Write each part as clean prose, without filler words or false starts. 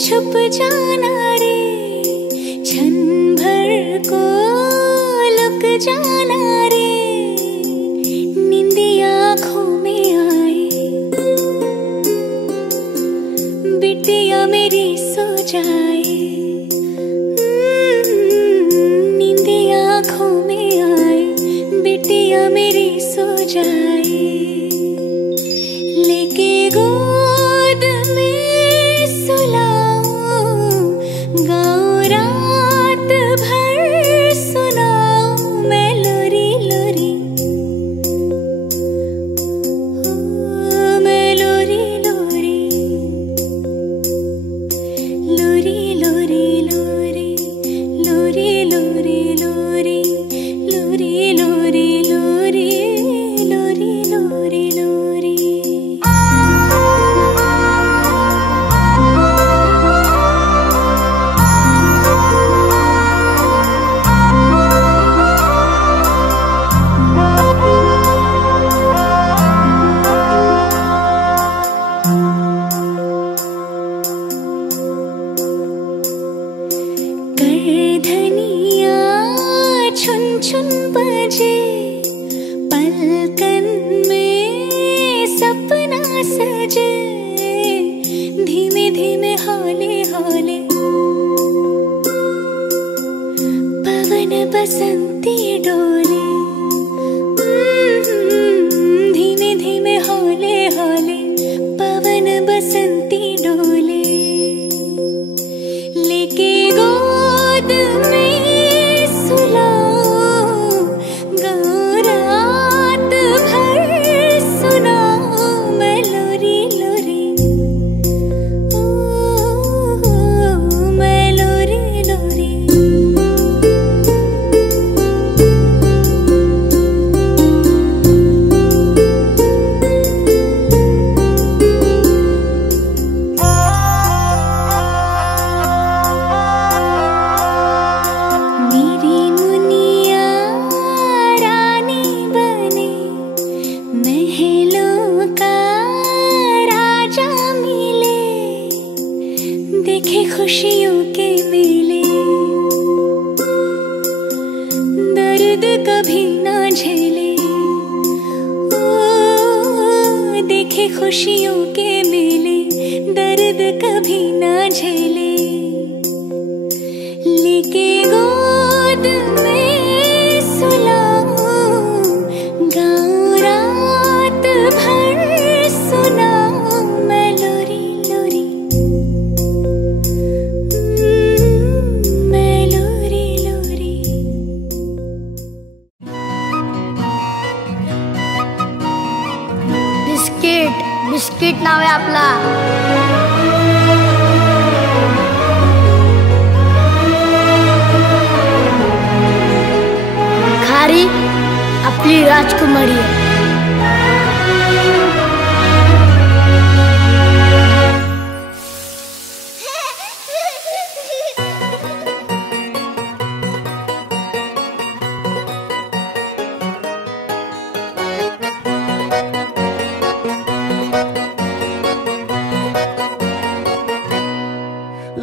छुप जाना रे, क्षण भर को लुक जाना रे, नींदी आँखों में आए, बिटिया मेरी सो जाए, नींदी आँखों में आए, बिटिया मेरी सो जाए, लेके गोद में गाऊं रात भर सुनाऊं मैं लोरी लोरी, मैं लोरी लोरी, लोरी लोरी लोरी, लोरी लोरी लोरी, लोरी लोरी लोरी, लोरी लोरी लोरी। धनिया छुन छुन बजे, पलकन में सपना सजे, धीमे धीमे हौले हौले पवन बसंती डोले, धीमे धीमे हौले हौले पवन बसंती डोले, लेके गोद में सुलाऊं, गाऊं रात भर सुनाऊं मैं लोरी लोरी, मैं लोरी लोरी। देखे खुशियों के मेले, दर्द कभी ना झेले, ओ देखे खुशियों के मेले, दर्द कभी ना झेले, लेके गोद में सुलाऊं, गाऊं रात भर सुनाऊं मैं लोरी लोरी, बिस्किट नाव आहे आपला। खारी आपली राजकुमारी आहे।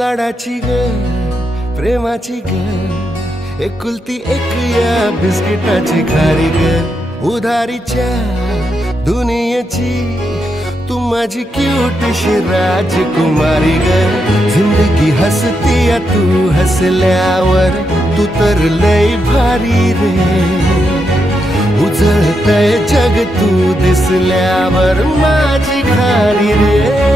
लाडाची ग प्रेमाची ग, एकुलती एक या बिस्किटाची खारी ग, उधारीच्या दुनियेची तू माझी क्यूटशी राजकुमारी ग, जिंदगी हसतीया तू हसल्यावर, तू तर लय भारी रे, उजळतय जग तू दिसल्यावर माझी खारी रे।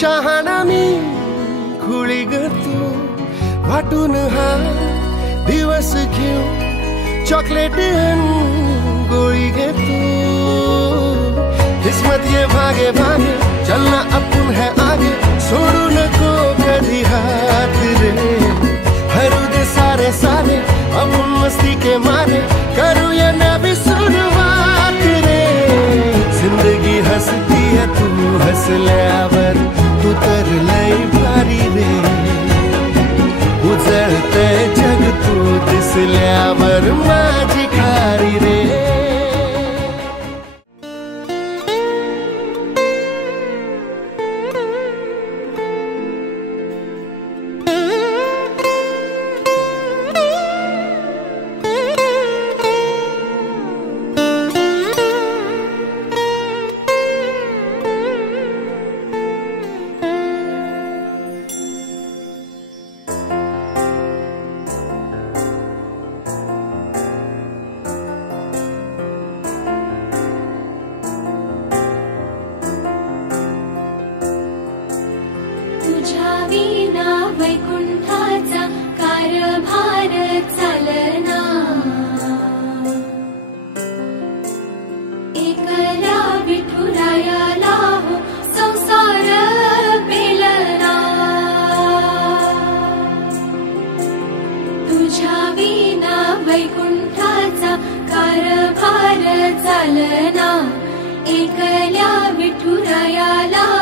शहाणा मी खुळी ग तू वाटून हा दिवस घेऊ चॉकलेट गोळी गे तू किस्मत ये भागे भागे चलना अपन है आगे छोड़ू नको कभी हाथ रे हरू दे सारे सारे अपन मस्ती के मारे करूँ ये नवी शुरुआत रे जिंदगी हंसती है तू हंस ल्यावर तू तर लई भारी रे उजळते जग तू दिसल्यावर माझी खारी रे वैकुंठाचा कारभार चालना एकल्या विठुरायाला हो संसार पेलना तुझ्या विना वैकुंठाचा कारभार चालना एकल्या विठुरायाला